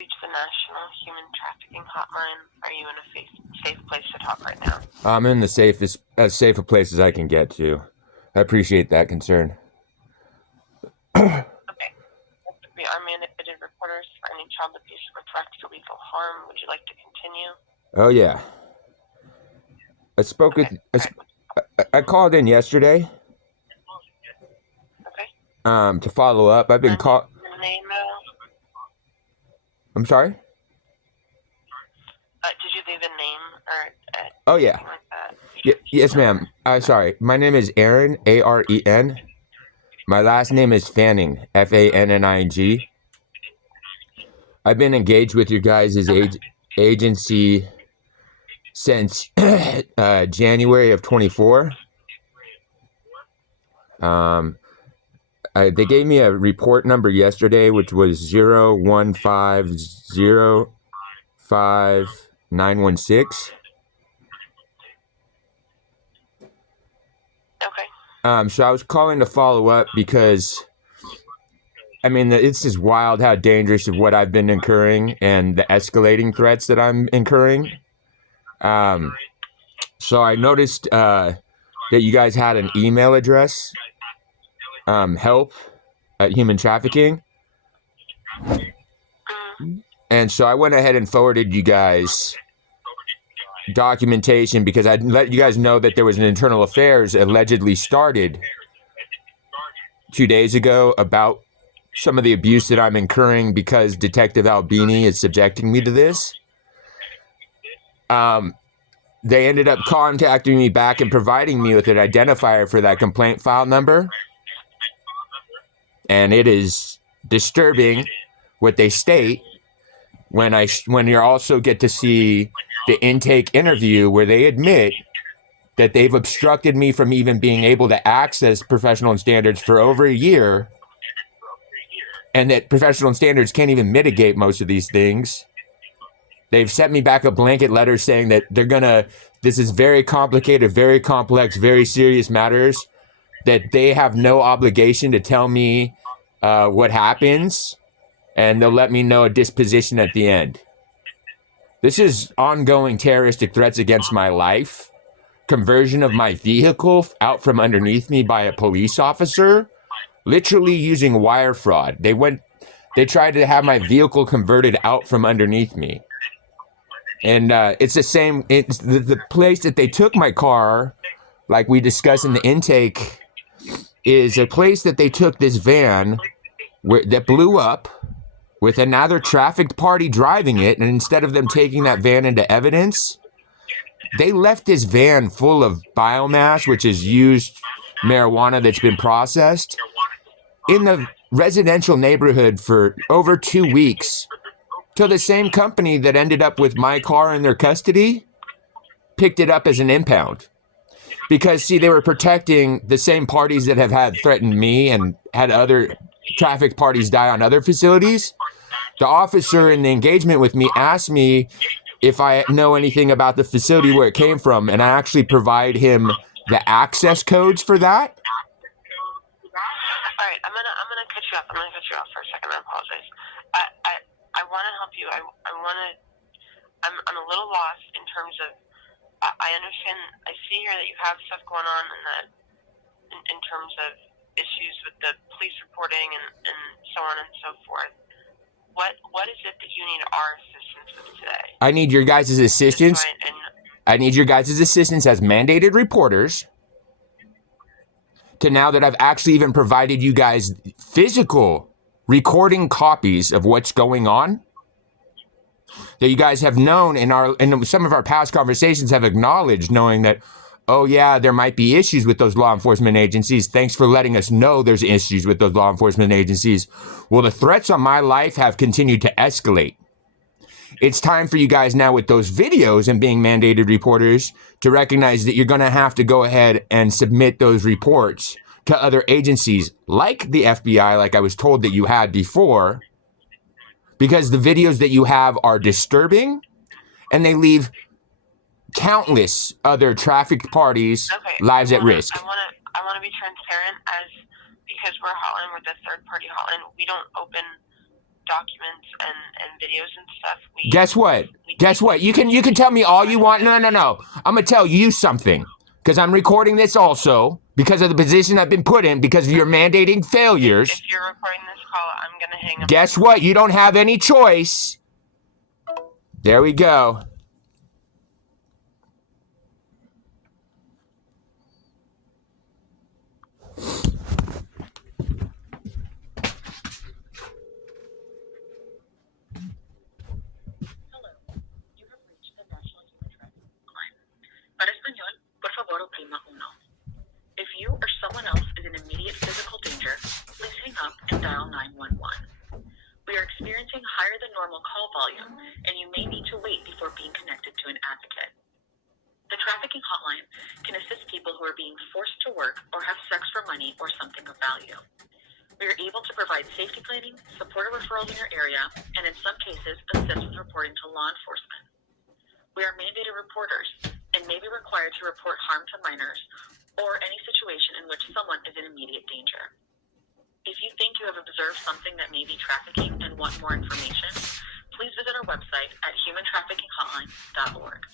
Reach the National Human Trafficking Hotline. Are you in a safe place to talk right now? I'm in the safest, as safe a place as I can get to. I appreciate that concern. Okay. We are mandated reporters for any child abuse or threat to lethal harm. Would you like to continue? Oh yeah. I spoke with. I called in yesterday. Okay. To follow up. I've been called. Name. I'm sorry. Did you leave a name or? Oh yeah. Like that? Yes, ma'am. Sorry. My name is Aaron. Aren. My last name is Fanning. Fanning. I've been engaged with your guys' agency since January of 24. They gave me a report number yesterday, which was 015055916. Okay. So I was calling to follow up because, I mean, it's just wild how dangerous of what I've been incurring and the escalating threats that I'm incurring. So I noticed that you guys had an email address, help at human trafficking. And so I went ahead and forwarded you guys documentation because I'd let you guys know that there was an internal affairs allegedly started 2 days ago about some of the abuse that I'm incurring because Detective Albini is subjecting me to this. They ended up contacting me back and providing me with an identifier for that complaint file number. And it is disturbing what they state when you also get to see the intake interview where they admit that they've obstructed me from even being able to access professional and standards for over a year, and that professional and standards can't even mitigate most of these things. They've sent me back a blanket letter saying that this is very complicated, very complex, very serious matters, that they have no obligation to tell me what happens, and they'll let me know a disposition at the end. This is ongoing terroristic threats against my life, conversion of my vehicle out from underneath me by a police officer, literally using wire fraud. They tried to have my vehicle converted out from underneath me. And it's the same, it's the place that they took my car, like we discussed in the intake, is a place that they took this van that blew up with another trafficked party driving it, and instead of them taking that van into evidence, they left this van full of biomass, which is used marijuana that's been processed, in the residential neighborhood for over 2 weeks, till the same company that ended up with my car in their custody picked it up as an impound. Because, see, they were protecting the same parties that have had threatened me and had other trafficked parties die on other facilities. The officer in the engagement with me asked me if I know anything about the facility where it came from, and I actually provide him the access codes for that. All right, I'm gonna cut you off. I'm gonna cut you off for a second. I apologize. I want to help you. I'm a little lost in terms of. I understand. I see here that you have stuff going on in terms of issues with the police reporting and so on and so forth. What is it that you need our assistance with today? I need your guys' assistance. I need your guys' assistance as mandated reporters to, now that I've actually even provided you guys physical recording copies of what's going on, that you guys have known in some of our past conversations have acknowledged, knowing that, oh yeah, there might be issues with those law enforcement agencies. Thanks for letting us know there's issues with those law enforcement agencies. Well, the threats on my life have continued to escalate. It's time for you guys now, with those videos and being mandated reporters, to recognize that you're going to have to go ahead and submit those reports to other agencies like the FBI, like I was told that you had before, because the videos that you have are disturbing and they leave countless other trafficked parties' lives at risk. I want to be transparent, because we're a hotline, we're the third party hotline. We don't open documents and videos and stuff. Guess what? You can tell me all you want. No. I'm gonna tell you something because I'm recording this also because of the position I've been put in because of your mandating failures. If you're recording this call, I'm gonna hang up. Guess what? You don't have any choice. There we go. Para español, por favor, oprima uno. If you or someone else is in immediate physical danger, please hang up and dial 911. We are experiencing higher than normal call volume, and you may need to wait before being connected to an advocate. The trafficking hotline can assist people who are being forced to work or have sex for money or something of value. We are able to provide safety planning, support referrals in your area, and in some cases, assist with reporting to law enforcement. We are mandated reporters and may be required to report harm to minors or any situation in which someone is in immediate danger. If you think you have observed something that may be trafficking and want more information, please visit our website at humantraffickinghotline.org.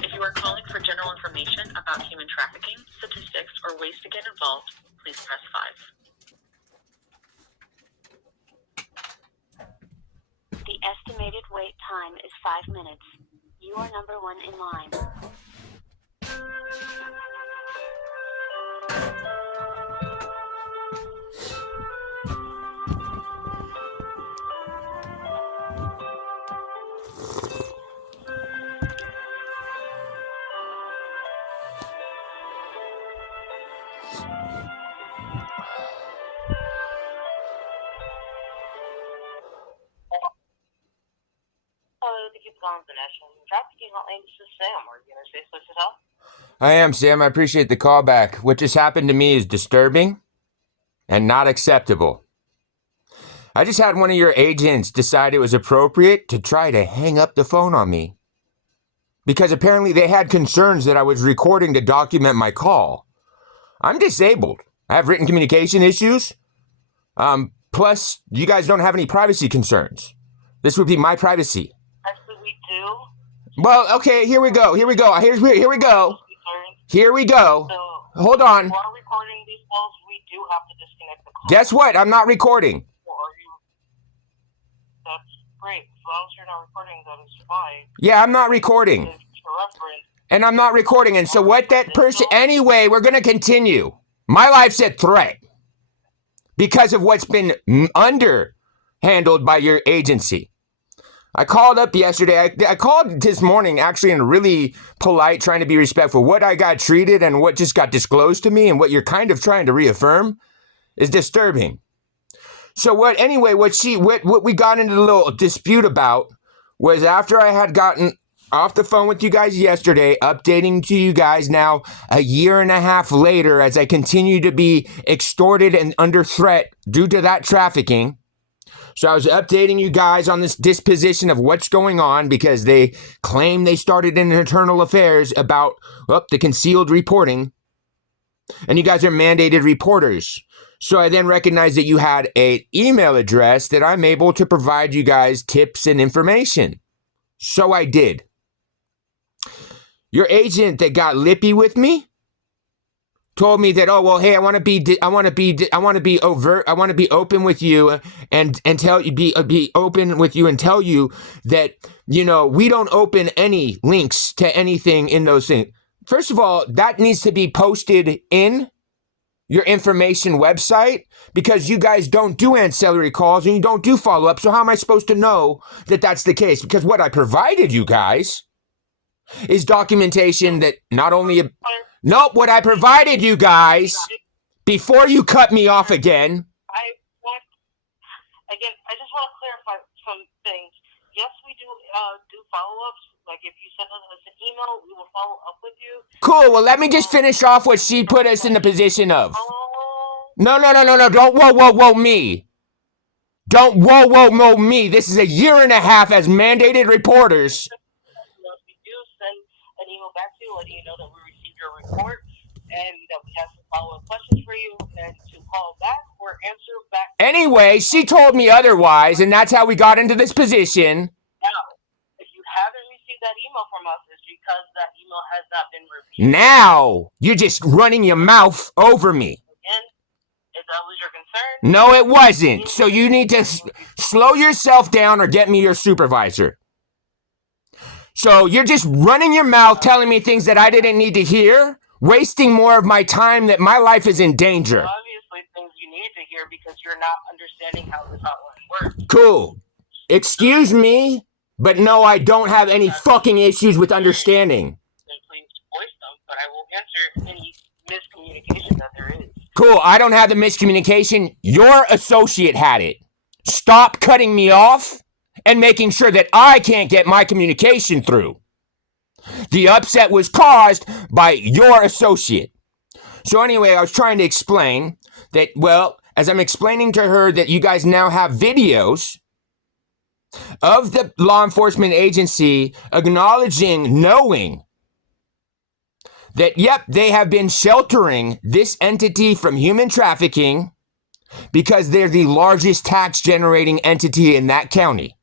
If you are calling for general information about human trafficking, statistics, or ways to get involved, please press 5. The estimated wait time is 5 minutes. You are number 1 in line. Thank you for calling the National Trafficking Hotline. This is Sam. Are you going to say so to help? I am, Sam. I appreciate the call back. What just happened to me is disturbing and not acceptable. I just had one of your agents decide it was appropriate to try to hang up the phone on me because apparently they had concerns that I was recording to document my call. I'm disabled. I have written communication issues. Plus, you guys don't have any privacy concerns. This would be my privacy. Actually, we do. Well, okay, here we go. Here we go. Here we go. So, hold on. while recording these calls, we do have to disconnect the call. Guess what? I'm not recording. Or are you? That's great. As long as you're not recording, that is fine. Yeah, I'm not recording. And I'm not recording. And so what that person... Anyway, we're going to continue. My life's at threat because of what's been underhandled by your agency. I called up yesterday. I called this morning actually in a really polite, trying to be respectful. What I got treated and what just got disclosed to me and what you're kind of trying to reaffirm is disturbing. So what we got into the little dispute about was after I had gotten off the phone with you guys yesterday, updating to you guys now a year and a half later as I continue to be extorted and under threat due to that trafficking. So I was updating you guys on this disposition of what's going on because they claim they started in internal affairs about the concealed reporting. And you guys are mandated reporters. So I then recognized that you had an email address that I'm able to provide you guys tips and information. So I did. Your agent that got lippy with me told me that, hey, I want to be overt. I want to be open with you and tell you, be open with you and tell you that, we don't open any links to anything in those things. First of all, that needs to be posted in your information website because you guys don't do ancillary calls and you don't do follow-up. So how am I supposed to know that that's the case? Because what I provided you guys is documentation that not only... what I provided you guys before you cut me off again. I just want to clarify some things. Yes, we do follow-ups. Like if you send us an email, we will follow up with you. Cool. Well, let me just finish off what she put us in the position of. No. Don't whoa me. Don't whoa me. This is a year and a half as mandated reporters. We do send an email back to you letting you know that we received your report and that we have some follow-up questions for you and to call back or answer back. Anyway, she told me otherwise, and that's how we got into this position. Now, if you haven't received that email from us, it's because that email has not been reviewed. Now, you're just running your mouth over me. Again, if that was your concern. No, it wasn't. So you need to slow yourself down or get me your supervisor. So you're just running your mouth telling me things that I didn't need to hear, wasting more of my time that my life is in danger. Obviously, things you need to hear because you're not understanding how this hotline works. Cool. Excuse me, but no, I don't have any fucking issues with understanding. Then please voice them, but I will answer any miscommunication that there is. Cool, I don't have the miscommunication. Your associate had it. Stop cutting me off and making sure that I can't get my communication through. The upset was caused by your associate. So anyway, I was trying to explain that, well, as I'm explaining to her that you guys now have videos of the law enforcement agency acknowledging, knowing that, yep, they have been sheltering this entity from human trafficking because they're the largest tax generating entity in that county.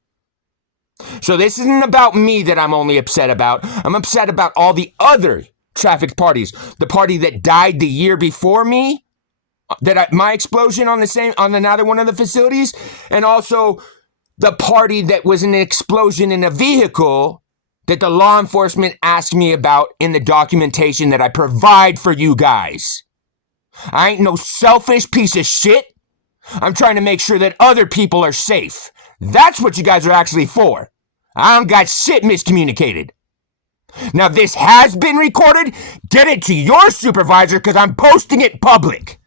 So this isn't about me that I'm only upset about. I'm upset about all the other trafficked parties. The party that died the year before me, my explosion on another one of the facilities, and also the party that was an explosion in a vehicle that the law enforcement asked me about in the documentation that I provide for you guys. I ain't no selfish piece of shit. I'm trying to make sure that other people are safe. That's what you guys are actually for. I don't got shit miscommunicated. Now, this has been recorded. Get it to your supervisor because I'm posting it public.